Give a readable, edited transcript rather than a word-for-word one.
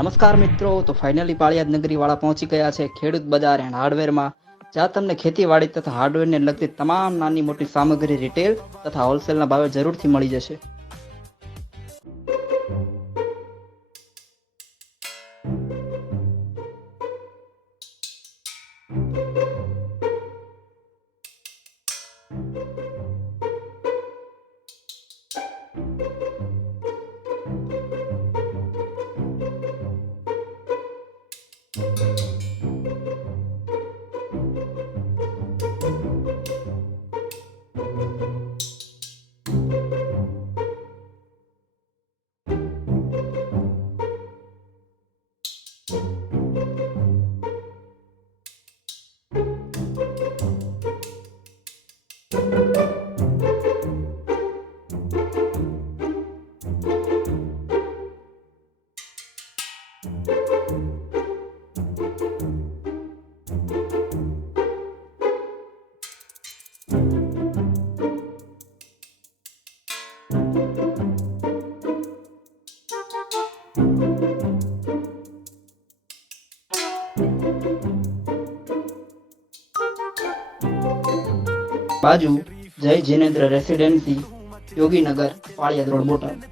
નમસ્કાર મિત્રો, તો ફાઇનલી પાળિયાદ નગરી વાળા પહોંચી ગયા છે ખેડૂત બજાર એન્ડ હાર્ડવેરમાં, જ્યાં તમને ખેતીવાડી તથા હાર્ડવેરને લગતી તમામ નાની મોટી સામગ્રી રિટેલ તથા હોલસેલના ભાવે જરૂરથી મળી જશે. બાજુ જય જિનેન્દ્ર રેસિડેન્સી, યોગીનગર, પાળિયાદ રોડ, બોટાદ.